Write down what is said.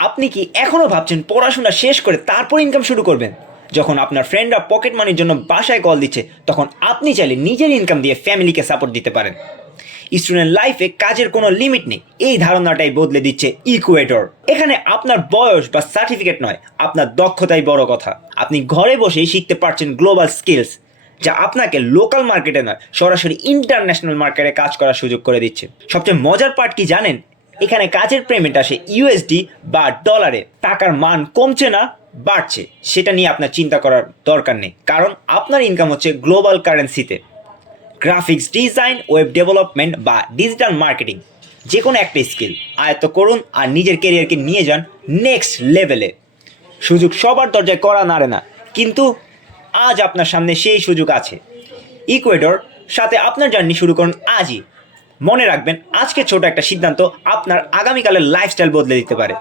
আপনি কি এখনও ভাবছেন পড়াশোনা শেষ করে তারপর ইনকাম শুরু করবেন? যখন আপনার ফ্রেন্ডরা পকেট মানির জন্য বাসায় কল দিচ্ছে, তখন আপনি চাইলে নিজের ইনকাম দিয়ে ফ্যামিলিকে সাপোর্ট দিতে পারেন। স্টুডেন্ট লাইফে কাজের কোনো লিমিট নেই, এই ধারণাটাই বদলে দিচ্ছে ইকুয়েডর। এখানে আপনার বয়স বা সার্টিফিকেট নয়, আপনার দক্ষতাই বড় কথা। আপনি ঘরে বসেই শিখতে পারছেন গ্লোবাল স্কিলস, যা আপনাকে লোকাল মার্কেটে নয়, সরাসরি ইন্টারন্যাশনাল মার্কেটে কাজ করার সুযোগ করে দিচ্ছে। সবচেয়ে মজার পার্ট কি জানেন? এখানে কাজের পেমেন্ট আসে ইউএসডি বা ডলারে। টাকার মান কমছে না, বাড়ছে। সেটা নিয়ে আপনার চিন্তা করার দরকার নেই, কারণ আপনার ইনকাম হচ্ছে গ্লোবাল কারেন্সিতে। গ্রাফিক্স ডিজাইন, ওয়েব ডেভেলপমেন্ট বা ডিজিটাল মার্কেটিং, যে কোনো একটা স্কিল আয়ত্ত করুন আর নিজের ক্যারিয়ারকে নিয়ে যান নেক্সট লেভেলে। সুযোগ সবার দরজায় করা নাড়ে না, কিন্তু আজ আপনার সামনে সেই সুযোগ আছে। ইকুয়েডর সাথে আপনার জার্নি শুরু করুন আজই। মনে রাখবেন, আজকে ছোট একটা সিদ্ধান্ত আপনার আগামীকালের লাইফস্টাইল বদলে দিতে পারে।